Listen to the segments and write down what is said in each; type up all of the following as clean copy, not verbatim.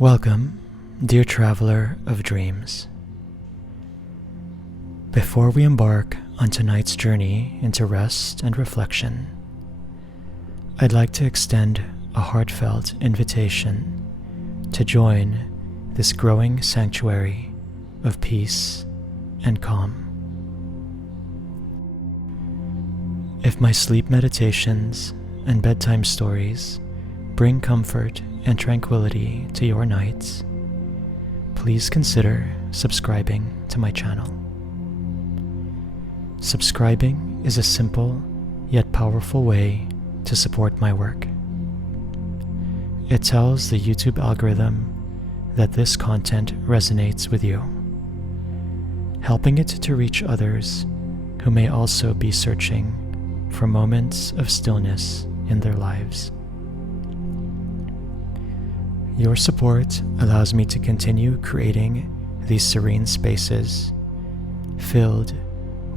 Welcome, dear traveler of dreams. Before we embark on tonight's journey into rest and reflection, I'd like to extend a heartfelt invitation to join this growing sanctuary of peace and calm. If my sleep meditations and bedtime stories bring comfort and tranquility to your nights, please consider subscribing to my channel. Subscribing is a simple yet powerful way to support my work. It tells the YouTube algorithm that this content resonates with you, helping it to reach others who may also be searching for moments of stillness in their lives. Your support allows me to continue creating these serene spaces filled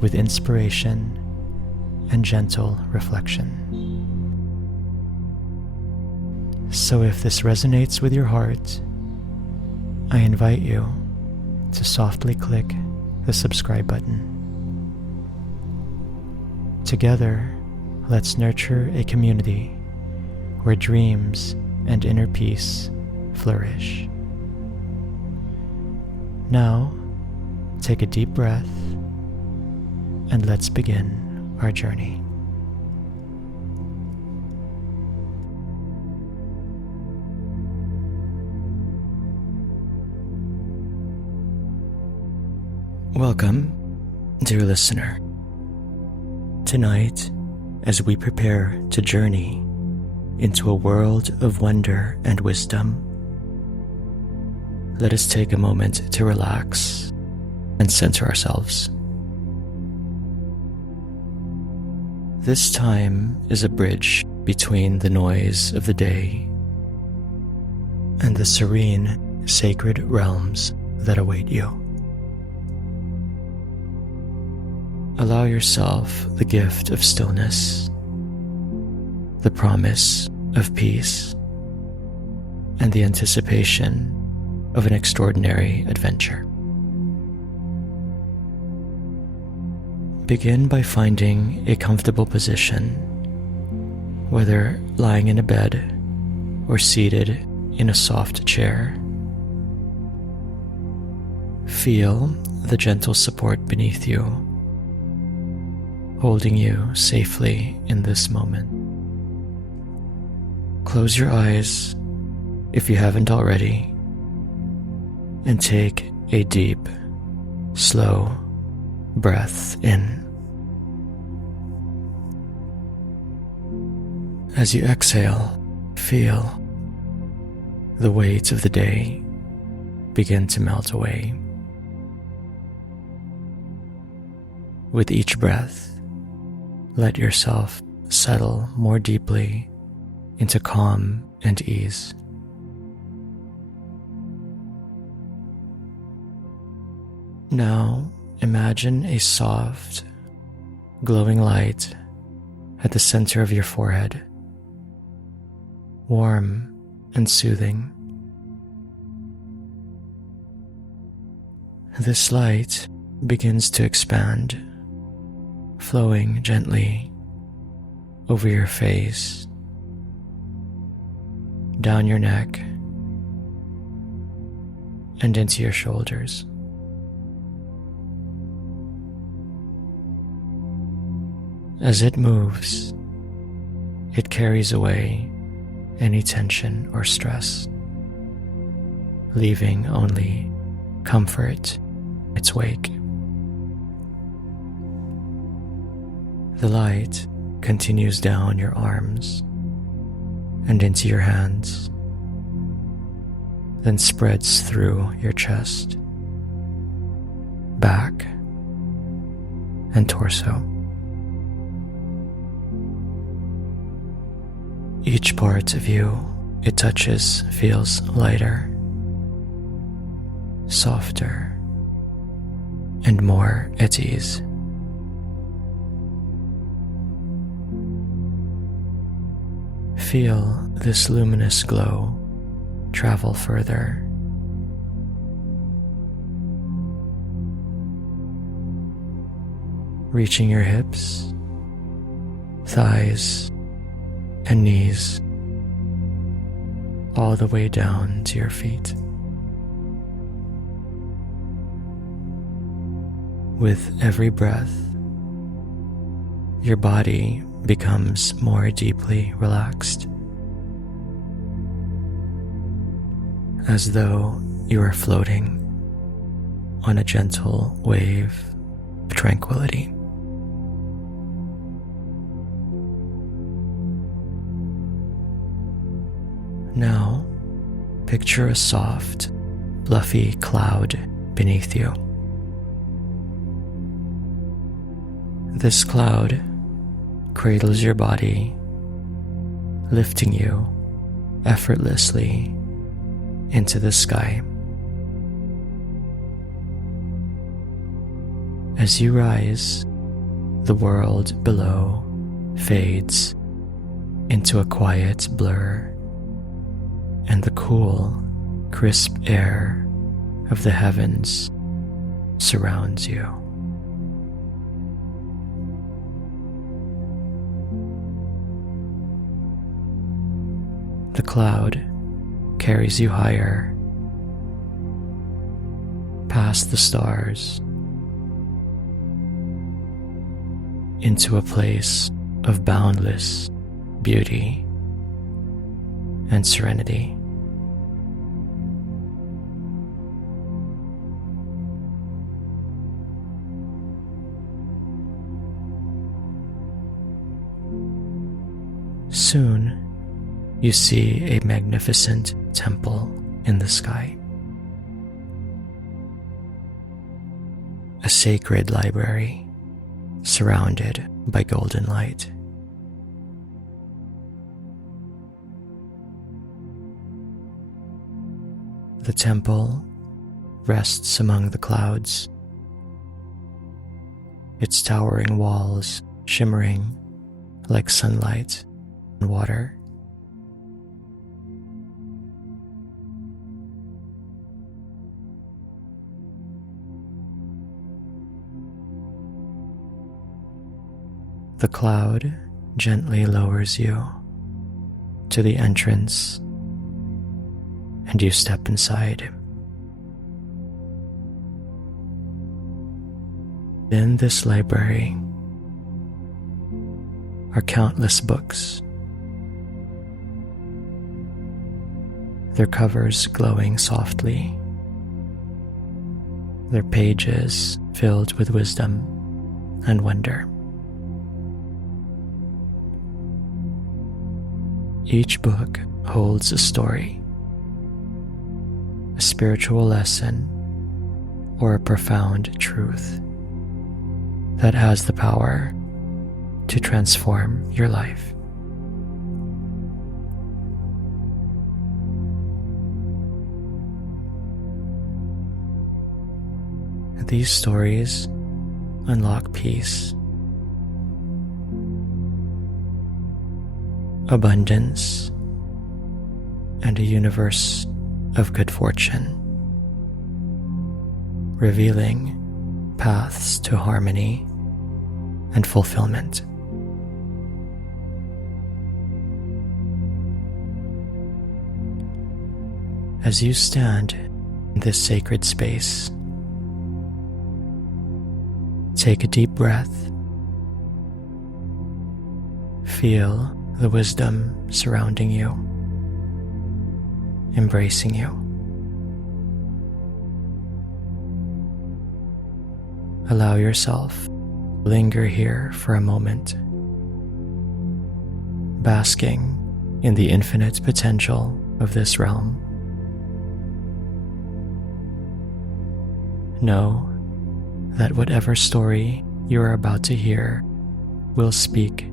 with inspiration and gentle reflection. So if this resonates with your heart, I invite you to softly click the subscribe button. Together, let's nurture a community where dreams and inner peace flourish. Now, take a deep breath and let's begin our journey. Welcome, dear listener. Tonight, as we prepare to journey into a world of wonder and wisdom, let us take a moment to relax and center ourselves. This time is a bridge between the noise of the day and the serene, sacred realms that await you. Allow yourself the gift of stillness, the promise of peace, and the anticipation of an extraordinary adventure. Begin by finding a comfortable position, whether lying in a bed or seated in a soft chair. Feel the gentle support beneath you, holding you safely in this moment. Close your eyes if you haven't already, and take a deep, slow breath in. As you exhale, feel the weight of the day begin to melt away. With each breath, let yourself settle more deeply into calm and ease. Now, imagine a soft, glowing light at the center of your forehead, warm and soothing. This light begins to expand, flowing gently over your face, down your neck, and into your shoulders. As it moves, it carries away any tension or stress, leaving only comfort in its wake. The light continues down your arms and into your hands, then spreads through your chest, back, and torso. Each part of you it touches feels lighter, softer, and more at ease. Feel this luminous glow travel further. Reaching your hips, thighs, and knees, all the way down to your feet. With every breath, your body becomes more deeply relaxed, as though you are floating on a gentle wave of tranquility. Now, picture a soft, fluffy cloud beneath you. This cloud cradles your body, lifting you effortlessly into the sky. As you rise, the world below fades into a quiet blur, and the cool, crisp air of the heavens surrounds you. The cloud carries you higher, past the stars, into a place of boundless beauty and serenity. Soon, you see a magnificent temple in the sky. A sacred library surrounded by golden light. The temple rests among the clouds, its towering walls shimmering like sunlight and water. The cloud gently lowers you to the entrance, and you step inside. In this library are countless books, their covers glowing softly, their pages filled with wisdom and wonder. Each book holds a story, a spiritual lesson, or a profound truth that has the power to transform your life. These stories unlock peace, abundance, and a universe of good fortune, revealing paths to harmony and fulfillment. As you stand in this sacred space, take a deep breath. Feel the wisdom surrounding you, embracing you. Allow yourself to linger here for a moment, basking in the infinite potential of this realm. Know that whatever story you are about to hear will speak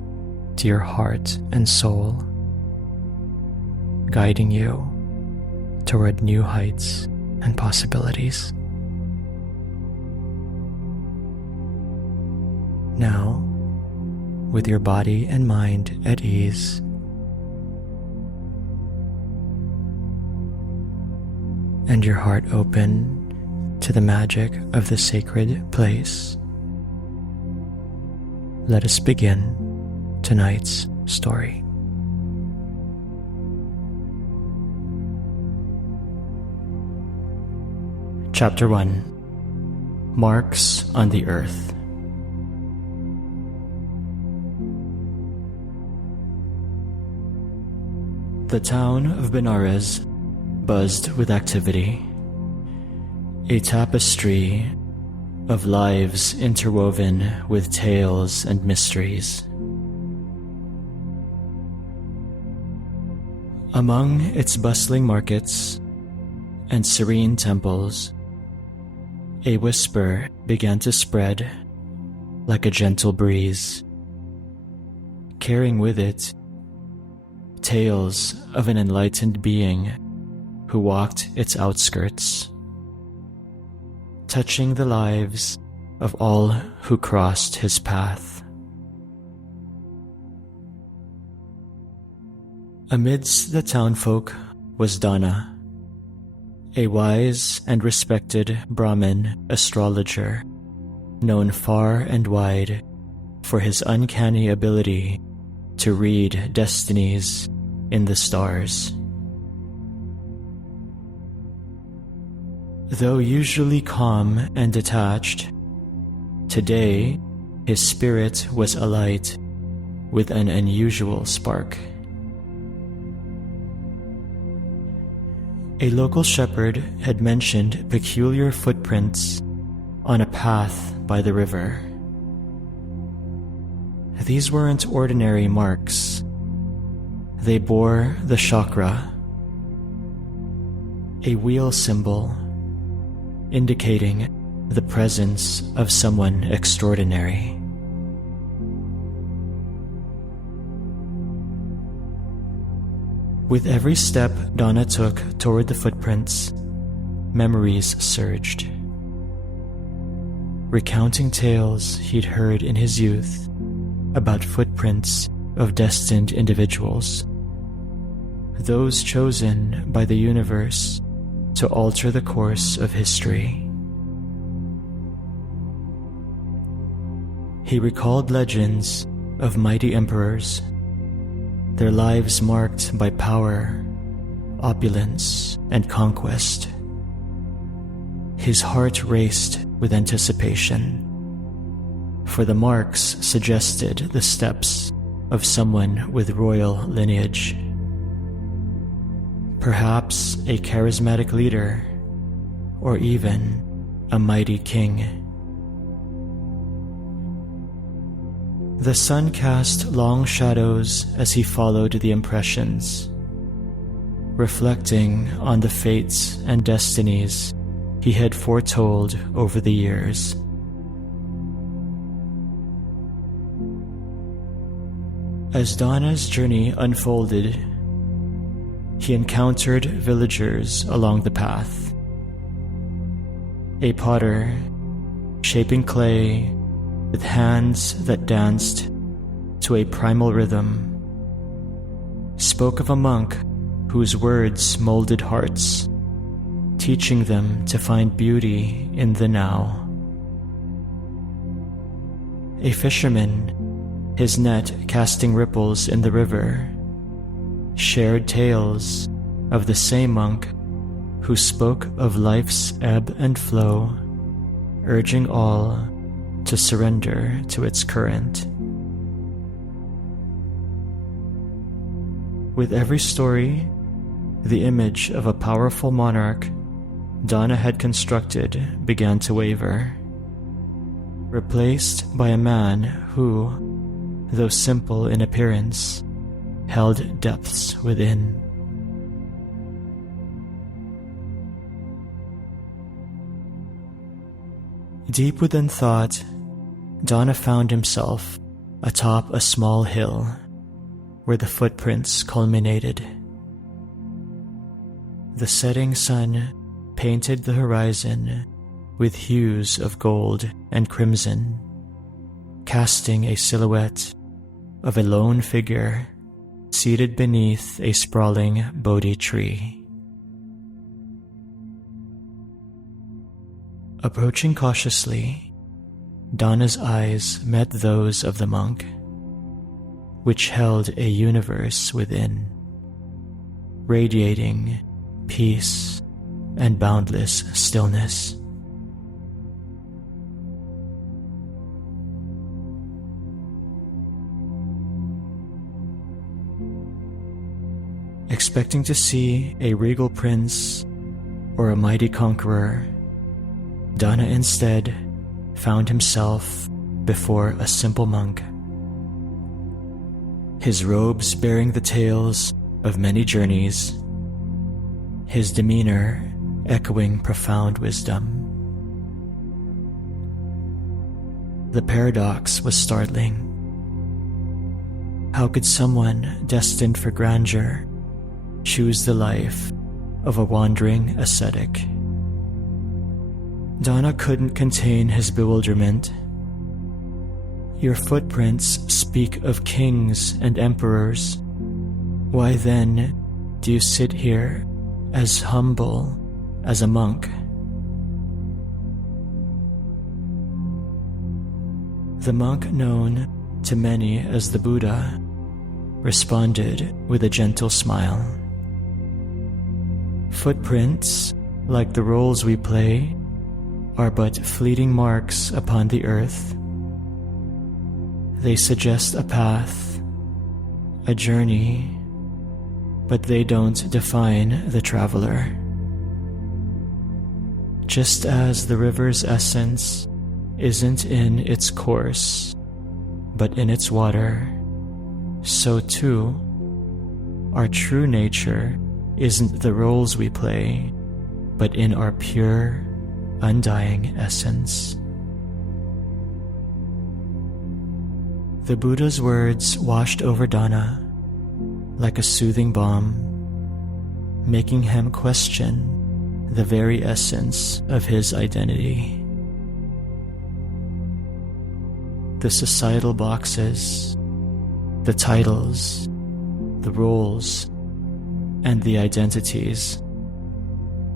to your heart and soul, guiding you toward new heights and possibilities. Now, with your body and mind at ease, and your heart open to the magic of the sacred place, let us begin tonight's story. Chapter 1: Marks on the Earth. The town of Benares buzzed with activity, a tapestry of lives interwoven with tales and mysteries. Among its bustling markets and serene temples, a whisper began to spread like a gentle breeze, carrying with it tales of an enlightened being who walked its outskirts, touching the lives of all who crossed his path. Amidst the townfolk was Dona, a wise and respected Brahmin astrologer, known far and wide for his uncanny ability to read destinies in the stars. Though usually calm and detached, today his spirit was alight with an unusual spark. A local shepherd had mentioned peculiar footprints on a path by the river. These weren't ordinary marks. They bore the chakra, a wheel symbol indicating the presence of someone extraordinary. With every step Dona took toward the footprints, memories surged, recounting tales he'd heard in his youth about footprints of destined individuals, those chosen by the universe to alter the course of history. He recalled legends of mighty emperors, their lives marked by power, opulence, and conquest. His heart raced with anticipation, for the marks suggested the steps of someone with royal lineage. Perhaps a charismatic leader, or even a mighty king. The sun cast long shadows as he followed the impressions, reflecting on the fates and destinies he had foretold over the years. As Dona's journey unfolded, he encountered villagers along the path. A potter, shaping clay with hands that danced to a primal rhythm, spoke of a monk whose words molded hearts, teaching them to find beauty in the now. A fisherman, his net casting ripples in the river, shared tales of the same monk who spoke of life's ebb and flow, urging all to surrender to its current. With every story, the image of a powerful monarch Dona had constructed began to waver, replaced by a man who, though simple in appearance, held depths within. Deep within thought, Dona found himself atop a small hill where the footprints culminated. The setting sun painted the horizon with hues of gold and crimson, casting a silhouette of a lone figure seated beneath a sprawling Bodhi tree. Approaching cautiously, Dona's eyes met those of the monk, which held a universe within, radiating peace and boundless stillness. Expecting to see a regal prince or a mighty conqueror, Dona instead found himself before a simple monk, his robes bearing the tales of many journeys, his demeanor echoing profound wisdom. The paradox was startling. How could someone destined for grandeur choose the life of a wandering ascetic? Dona couldn't contain his bewilderment. Your footprints speak of kings and emperors. Why then do you sit here as humble as a monk? The monk known to many as the Buddha responded with a gentle smile. Footprints, like the roles we play, are but fleeting marks upon the earth. They suggest a path, a journey, but they don't define the traveler. Just as the river's essence isn't in its course, but in its water, so too, our true nature isn't the roles we play, but in our pure, undying essence. The Buddha's words washed over Dona like a soothing balm, making him question the very essence of his identity. The societal boxes, the titles, the roles, and the identities,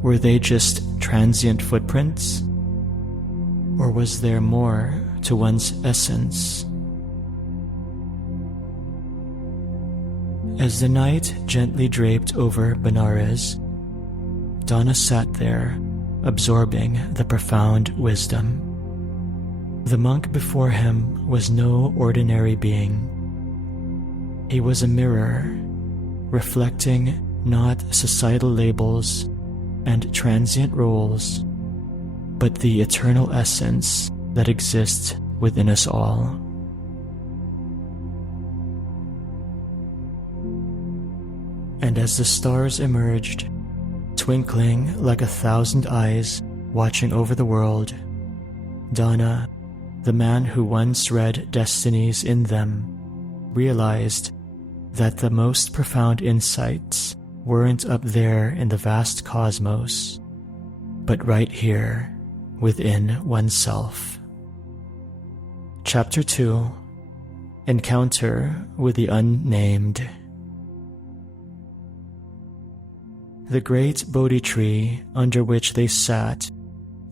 were they just transient footprints? Or was there more to one's essence? As the night gently draped over Benares, Dona sat there, absorbing the profound wisdom. The monk before him was no ordinary being. He was a mirror, reflecting not societal labels and transient roles, but the eternal essence that exists within us all. And as the stars emerged, twinkling like 1,000 eyes watching over the world, Dona, the man who once read destinies in them, realized that the most profound insights weren't up there in the vast cosmos, but right here within oneself. Chapter 2: Encounter with the Unnamed. The great Bodhi tree under which they sat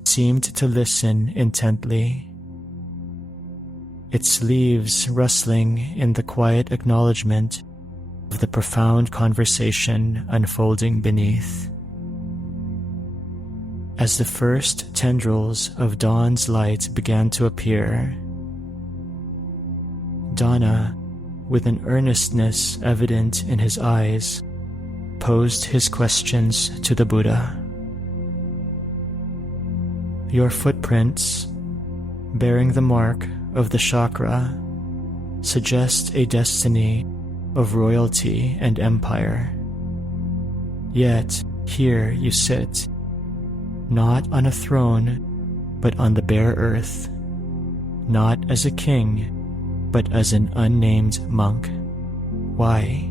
seemed to listen intently, its leaves rustling in the quiet acknowledgement of the profound conversation unfolding beneath. As the first tendrils of dawn's light began to appear, Dona, with an earnestness evident in his eyes, posed his questions to the Buddha. Your footprints, bearing the mark of the chakra, suggest a destiny of royalty and empire. Yet here you sit, not on a throne, but on the bare earth, not as a king, but as an unnamed monk. Why?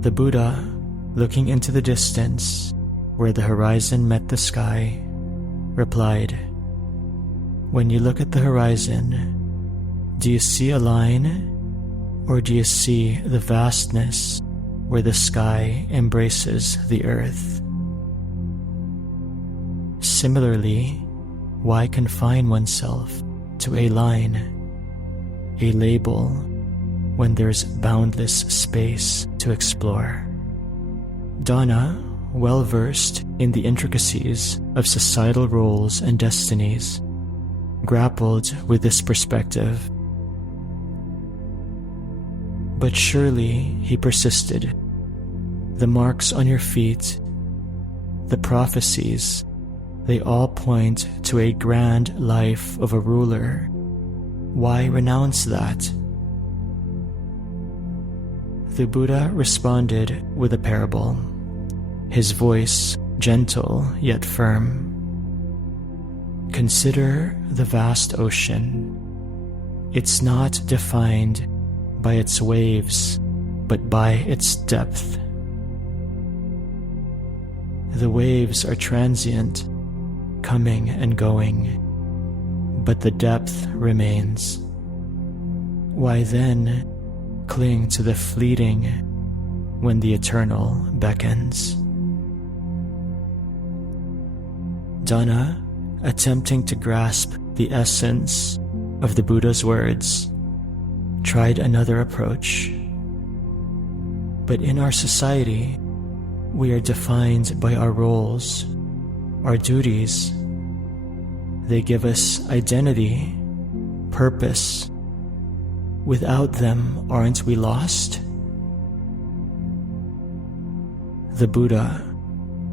The Buddha, looking into the distance, where the horizon met the sky, replied, "When you look at the horizon, do you see a line, or do you see the vastness where the sky embraces the earth. Similarly, why confine oneself to a line, a label, when there's boundless space to explore? Dona, well versed in the intricacies of societal roles and destinies, grappled with this perspective. But surely, he persisted, the marks on your feet, the prophecies, they all point to a grand life of a ruler. Why renounce that? The Buddha responded with a parable, his voice gentle yet firm. Consider the vast ocean. It's not defined by its waves, but by its depth. The waves are transient, coming and going, but the depth remains. Why then cling to the fleeting when the eternal beckons? Dona, attempting to grasp the essence of the Buddha's words, tried another approach. But in our society, we are defined by our roles, our duties. They give us identity, purpose. Without them, aren't we lost? The Buddha,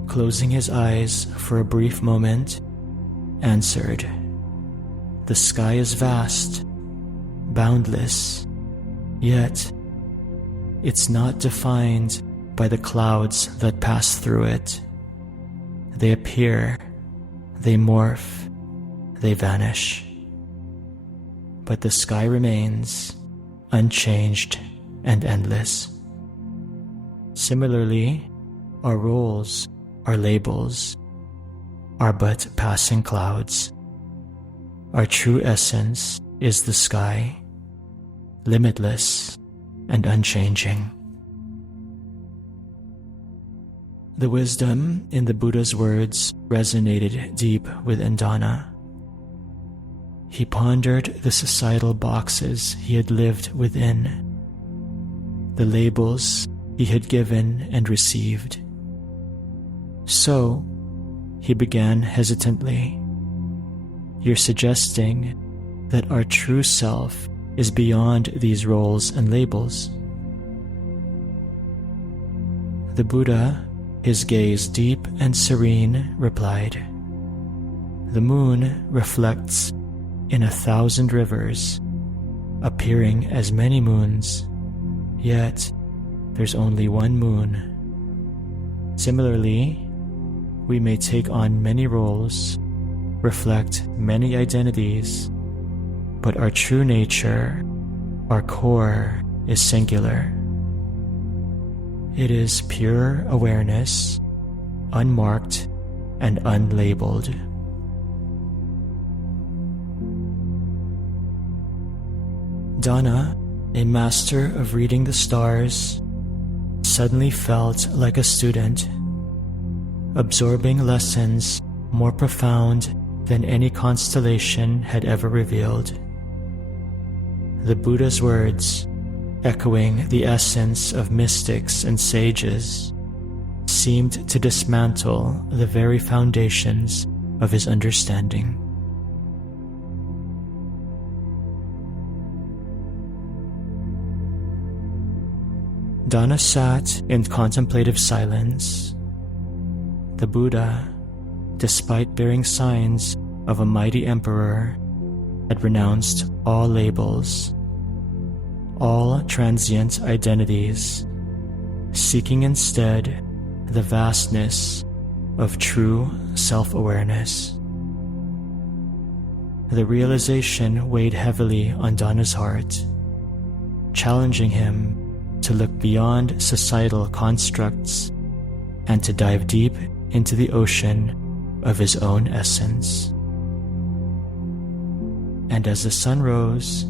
closing his eyes for a brief moment, answered, "The sky is vast, boundless, yet it's not defined by the clouds that pass through it. They appear, they morph, they vanish. But the sky remains, unchanged and endless. Similarly, our roles, our labels, are but passing clouds. Our true essence is the sky, limitless and unchanging." The wisdom in the Buddha's words resonated deep within Dona. He pondered the societal boxes he had lived within, the labels he had given and received. So, he began hesitantly, "You're suggesting that our true self is beyond these roles and labels?" The Buddha, his gaze deep and serene, replied, "The moon reflects in 1,000 rivers, appearing as many moons, yet there's only one moon. Similarly, we may take on many roles, reflect many identities, but our true nature, our core, is singular. It is pure awareness, unmarked and unlabeled." Dona, a master of reading the stars, suddenly felt like a student, absorbing lessons more profound than any constellation had ever revealed. The Buddha's words, echoing the essence of mystics and sages, seemed to dismantle the very foundations of his understanding. Dona sat in contemplative silence. The Buddha, despite bearing signs of a mighty emperor, had renounced all labels, all transient identities, seeking instead the vastness of true self-awareness. The realization weighed heavily on Dona's heart, challenging him to look beyond societal constructs and to dive deep into the ocean of his own essence. And as the sun rose,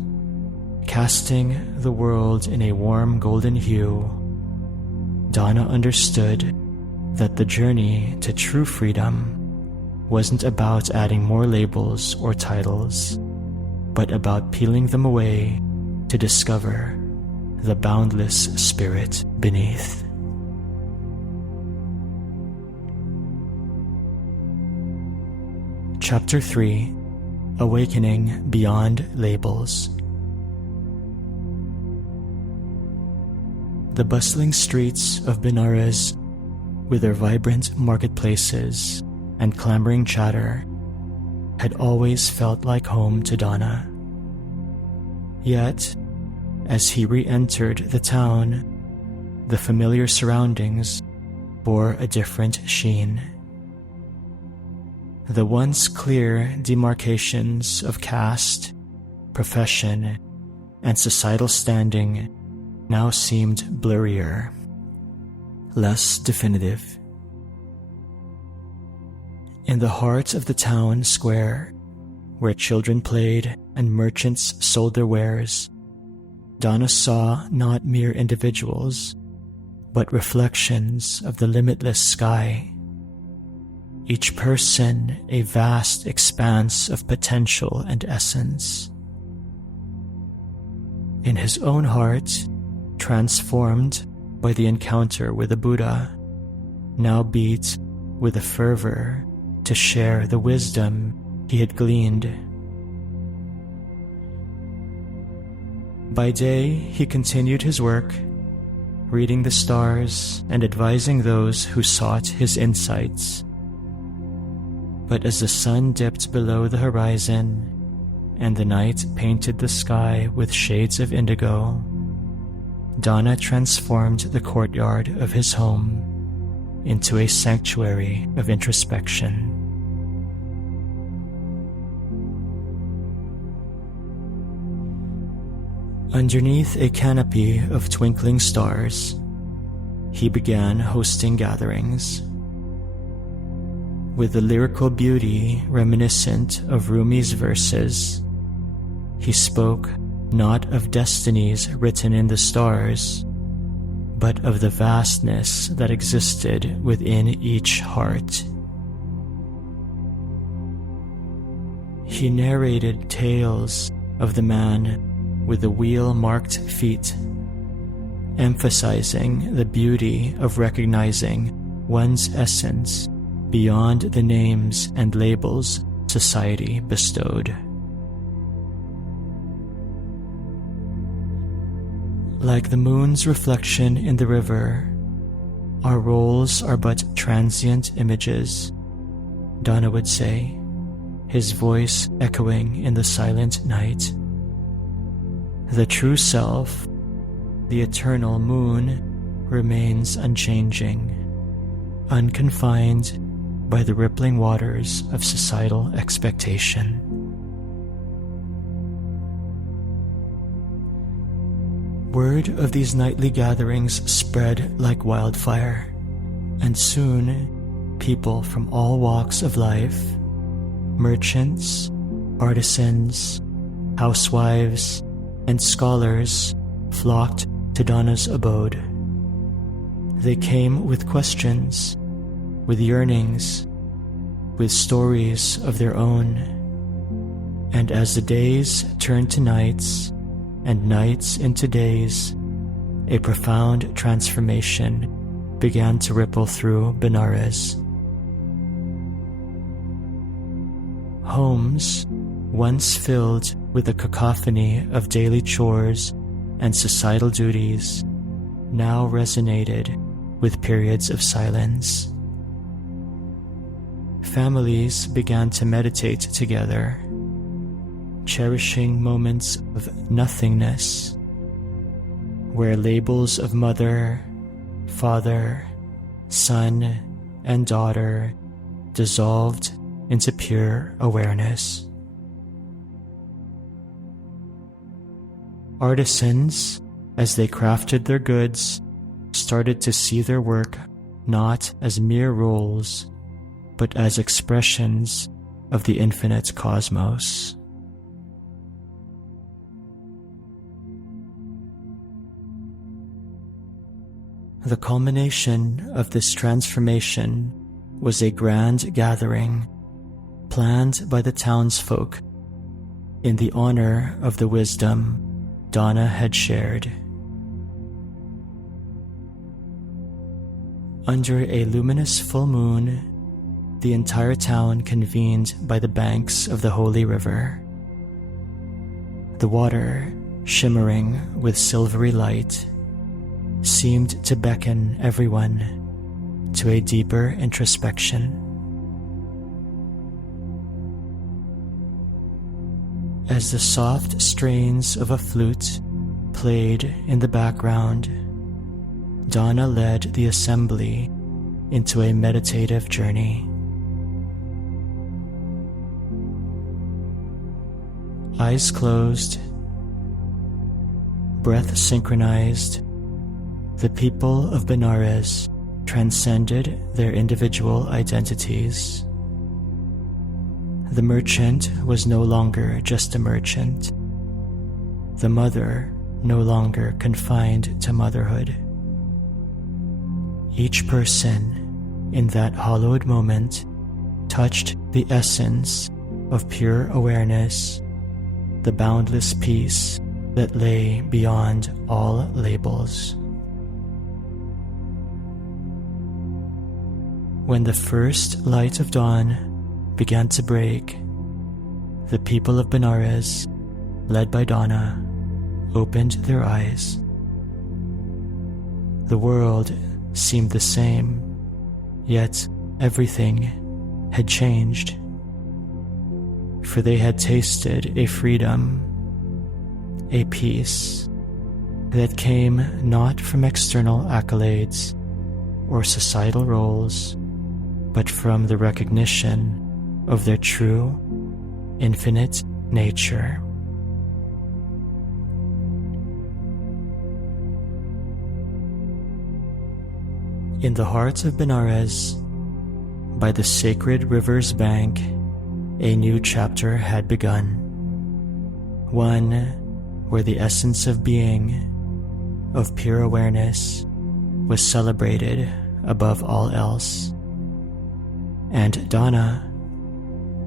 casting the world in a warm golden hue, Dona understood that the journey to true freedom wasn't about adding more labels or titles, but about peeling them away to discover the boundless spirit beneath. Chapter 3: Awakening Beyond Labels. The bustling streets of Benares, with their vibrant marketplaces and clamoring chatter, had always felt like home to Dona. Yet, as he re-entered the town, the familiar surroundings bore a different sheen. The once clear demarcations of caste, profession, and societal standing now seemed blurrier, less definitive. In the heart of the town square, where children played and merchants sold their wares, Dona saw not mere individuals, but reflections of the limitless sky. Each person a vast expanse of potential and essence. In his own heart, transformed by the encounter with the Buddha, now beat with a fervor to share the wisdom he had gleaned. By day, he continued his work, reading the stars and advising those who sought his insights. But as the sun dipped below the horizon and the night painted the sky with shades of indigo, Dona transformed the courtyard of his home into a sanctuary of introspection. Underneath a canopy of twinkling stars, he began hosting gatherings. With the lyrical beauty reminiscent of Rumi's verses, he spoke not of destinies written in the stars, but of the vastness that existed within each heart. He narrated tales of the man with the wheel-marked feet, emphasizing the beauty of recognizing one's essence beyond the names and labels society bestowed. Like the moon's reflection in the river, our roles are but transient images, Dona would say, his voice echoing in the silent night. The true self, the eternal moon, remains unchanging, unconfined by the rippling waters of societal expectation. Word of these nightly gatherings spread like wildfire, and soon people from all walks of life, merchants, artisans, housewives, and scholars, flocked to Dona's abode. They came with questions, with yearnings, with stories of their own. And as the days turned to nights, and nights into days, a profound transformation began to ripple through Benares. Homes, once filled with a cacophony of daily chores and societal duties, now resonated with periods of silence. Families began to meditate together, cherishing moments of nothingness, where labels of mother, father, son, and daughter dissolved into pure awareness. Artisans, as they crafted their goods, started to see their work not as mere roles, but as expressions of the infinite cosmos. The culmination of this transformation was a grand gathering planned by the townsfolk in the honor of the wisdom Dona had shared. Under a luminous full moon, the entire town convened by the banks of the holy river. The water, shimmering with silvery light, seemed to beckon everyone to a deeper introspection. As the soft strains of a flute played in the background, Dona led the assembly into a meditative journey. Eyes closed, breath synchronized, the people of Benares transcended their individual identities. The merchant was no longer just a merchant. The mother no longer confined to motherhood. Each person in that hallowed moment touched the essence of pure awareness, the boundless peace that lay beyond all labels. When the first light of dawn began to break, the people of Benares, led by Dona, opened their eyes. The world seemed the same, yet everything had changed. For they had tasted a freedom, a peace that came not from external accolades or societal roles, but from the recognition of their true, infinite nature. In the heart of Benares, by the sacred river's bank, a new chapter had begun. One where the essence of being, of pure awareness, was celebrated above all else. And Dona,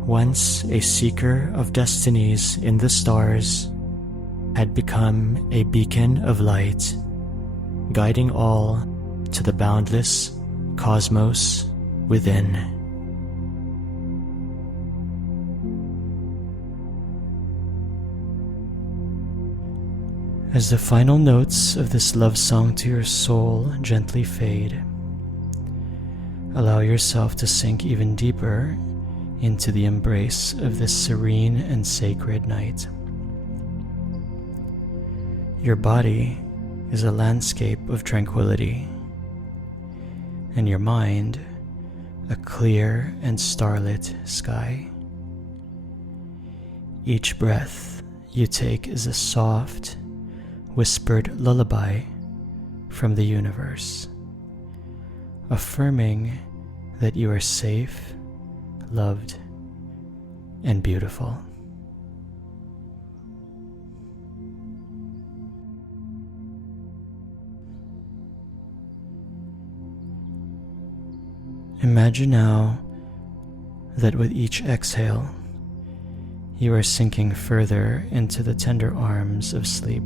once a seeker of destinies in the stars, had become a beacon of light, guiding all to the boundless cosmos within. As the final notes of this love song to your soul gently fade, allow yourself to sink even deeper into the embrace of this serene and sacred night. Your body is a landscape of tranquility, and your mind a clear and starlit sky. Each breath you take is a soft, whispered lullaby from the universe, affirming that you are safe, loved, and beautiful. Imagine now that with each exhale, you are sinking further into the tender arms of sleep,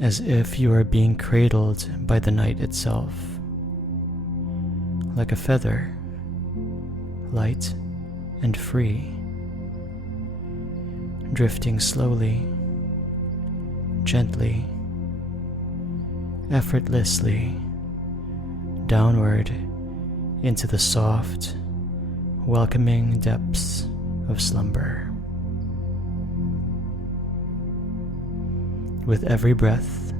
as if you are being cradled by the night itself, like a feather, light and free, drifting slowly, gently, effortlessly, downward into the soft, welcoming depths of slumber. With every breath,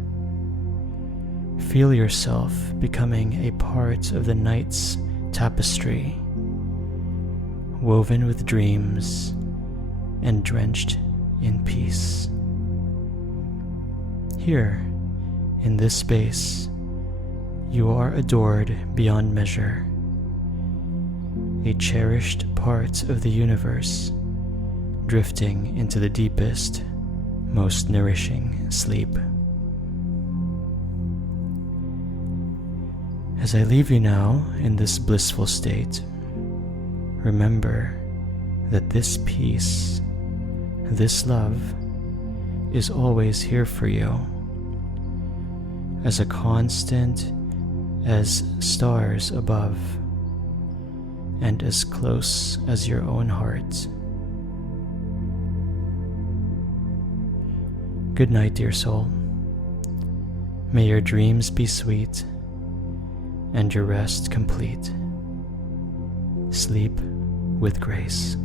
feel yourself becoming a part of the night's tapestry, woven with dreams and drenched in peace. Here, in this space, you are adored beyond measure, a cherished part of the universe, drifting into the deepest, most nourishing sleep. As I leave you now in this blissful state, remember that this peace, this love, is always here for you, as a constant as stars above, and as close as your own heart. Good night, dear soul. May your dreams be sweet and your rest complete. Sleep with grace.